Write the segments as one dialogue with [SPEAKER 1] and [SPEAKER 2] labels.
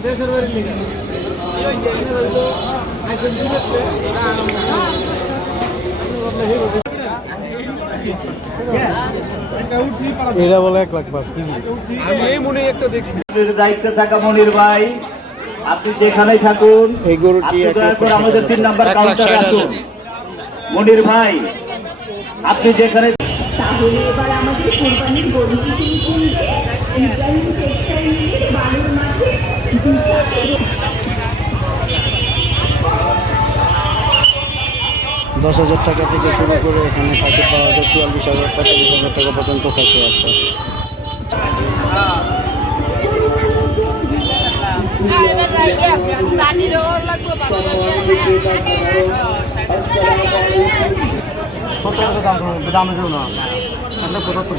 [SPEAKER 1] আমার দেশের বাড়ির লিগে
[SPEAKER 2] এটা বলে এক লাখ পাঁচ
[SPEAKER 1] আমি এই মনে একটা দেখছি।
[SPEAKER 3] দায়িত্বে থাকা মনির ভাই আপনি যেখানেই থাকুন
[SPEAKER 2] এই গরুটি
[SPEAKER 3] আমাদের তিন নাম্বার কাউন্টারে আসুন মনির ভাই আপনি যেখানে
[SPEAKER 4] তাহলে এবার আমাদের কোম্পানির গরুটি কিনতে
[SPEAKER 2] দশ হাজার টাকা থেকে শুরু করে এখানে ফাঁসি পাওয়া যায় চুয়াল্লিশ হাজার পঁয়তাল্লিশ হাজার টাকা পর্যন্ত ফাঁসি আছে।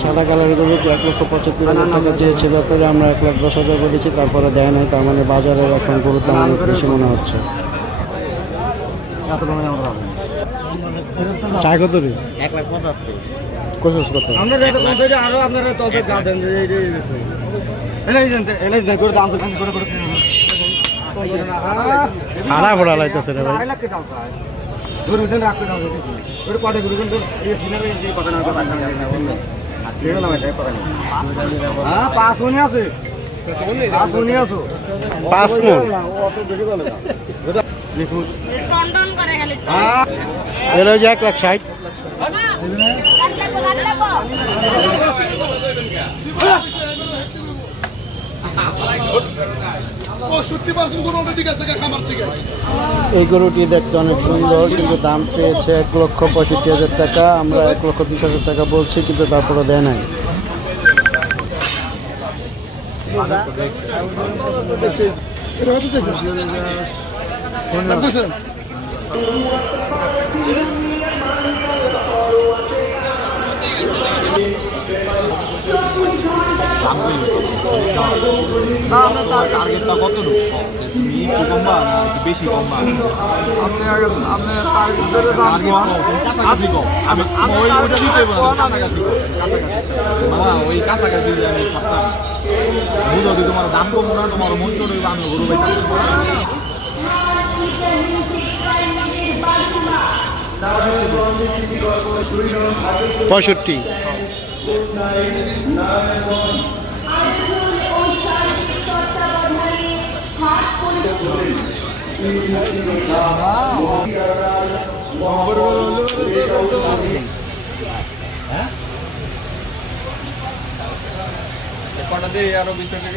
[SPEAKER 2] সাদা কালারের গরুটি এক লক্ষ পঁচাত্তর হাজার টাকা চেয়েছিল, পরে আমরা এক লাখ দশ হাজার বলেছি, তারপরে দেয় নাই, তার মানে বাজারের এখন গরুর অনেক বেশি মনে হচ্ছে। চায় কত রে
[SPEAKER 1] এক লাখ পঁচাত্তর।
[SPEAKER 2] কোশিস কত?
[SPEAKER 1] আমরা মধ্যে যে আরও আপনারা তত গার্ডেন এলাই জানতে এলাই জানতে করে দাম করে করে করে।
[SPEAKER 2] আড়া ভরা লাইতেছে রে ভাই।
[SPEAKER 1] আড়াই লাখ কে দাম চায় গরু দেন রাখতে দাম ওটা কটে গরু দেন এই সিনারে যে কথা না কথা না না ছেড়ে না ভাই কথা হ্যাঁ পাঁচ মনে আছে। পাঁচ মনে আছো।
[SPEAKER 2] পাঁচ মণ?
[SPEAKER 1] অত বেশি বলে না। দেখুন
[SPEAKER 4] টন্ডন করে খালি।
[SPEAKER 1] হ্যাঁ
[SPEAKER 2] এটা হচ্ছে এক লাখ ষাট এই গরুটি দেখতে অনেক সুন্দর কিন্তু দাম পেয়েছে এক লক্ষ পঁয়ষট্টি হাজার টাকা। আমরা এক লক্ষ বিশ হাজার টাকা বলছি কিন্তু তারপরে দেয় নাই।
[SPEAKER 1] কত একটু কমবা না একটু বেশি কমবা কাছাকাছি কম আমি ওই ওইটা দিতে পারবো না, কাছাকাছি কম কাছাকাছি মামা ওই কাছাকাছি আমি ছাড়তাম বুঝো যদি তোমার দাম কম না তোমার মন চলে আমি গরু ভাই
[SPEAKER 2] পঁয়ষট্টি।
[SPEAKER 1] কটা দিয়ে আরও ভিতরে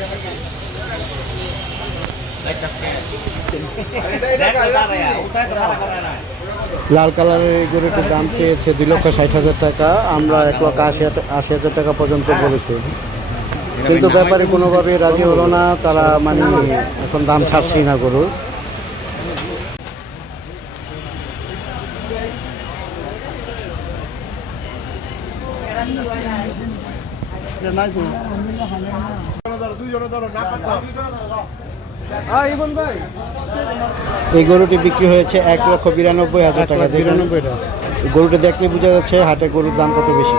[SPEAKER 2] লাল কালারের এই গরুটির দাম চেয়েছে দুই লক্ষ ষাট হাজার টাকা। আমরা এক লক্ষ আশি আশি হাজার টাকা পর্যন্ত বলেছি। কিন্তু ব্যাপারে কোনোভাবে রাজি হলো না। তারা মানে এখন দাম ছাড়ছেই না গরুর এই গরুটি বিক্রি হয়েছে এক লক্ষ বিরানব্বই হাজার টাকা। বিরানব্বই টাকা গরুটা দেখলে বোঝা যাচ্ছে হাটে গরুর দাম কত বেশি।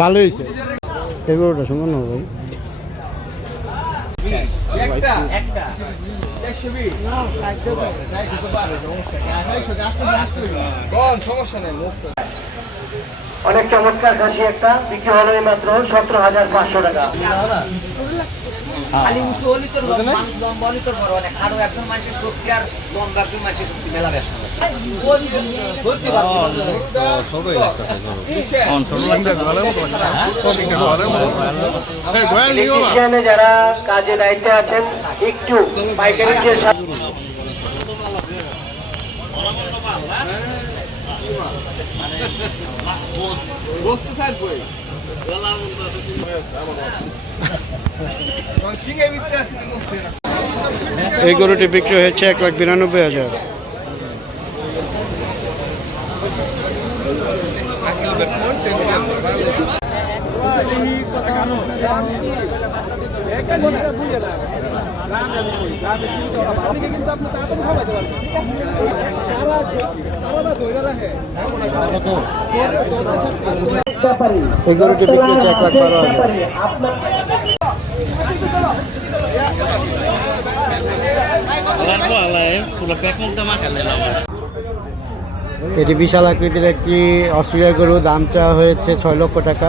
[SPEAKER 2] ভালো হয়েছে। এই গরুটা সুন্দর না ভাই।
[SPEAKER 1] সমস্যা নেই। মুক্ত
[SPEAKER 3] অনেক চমৎকার খাসি একটা বিক্রি হলো এই মাত্র সতেরো হাজার পাঁচশো টাকা
[SPEAKER 5] খালি উঁচু হলি তোর মানুষ লম্বা হলি তোর বড় অনেক খাটো একজন মানুষের শক্তি আর লম্বা একজন মানুষের শক্তি মেলা বেশ ধরতে পারব
[SPEAKER 3] ইলেকট্রিশিয়ানে যারা কাজে দায়িত্বে আছেন একটু পাইকারি
[SPEAKER 1] বসতে থাকব।
[SPEAKER 2] এই গরুটি বিক্রি হয়েছে এক লাখ বিরানব্বই হাজার।
[SPEAKER 6] এই গরুটি বিক্রি হচ্ছে এক লাখ বারো হাজার। এটি বিশাল আকৃতির একটি অস্ট্রেলিয়ার গরু, দাম চাওয়া হয়েছে ছয় লক্ষ টাকা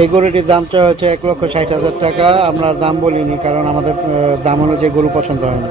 [SPEAKER 6] এই গরুটির দাম চাওয়া হচ্ছে এক লক্ষ ষাট হাজার টাকা। আমরা দাম বলিনি কারণ আমাদের দাম অনুযায়ী গরু পছন্দ হয় না।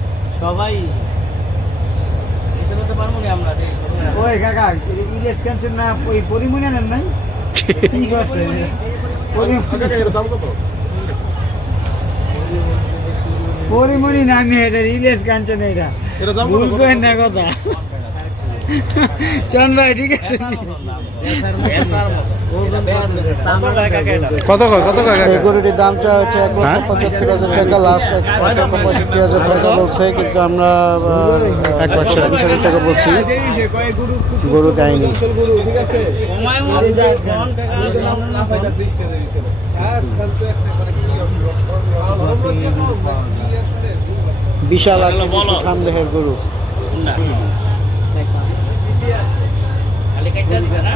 [SPEAKER 7] সবাই ওই কাকা ইলেস না ওই পরিমণি আনেন নাই? ঠিক আছে। পরিমণি না আমি এটা ইলেস কাঞ্চন এটা। বুঝবেন না কথা। চন ঠিক আছে।
[SPEAKER 6] কত কয় কত কয় এই গরুটির দাম হচ্ছে এক লক্ষ পঁচাত্তর হাজার টাকা লাস্ট এক লক্ষ পঁয়ষট্টি হাজার টাকা বলছে কিন্তু আমরা এক হাজার টাকা বলছি। গরু দেয়নি। বিশাল দেহের গরু
[SPEAKER 5] খালি কাইটা দিছে না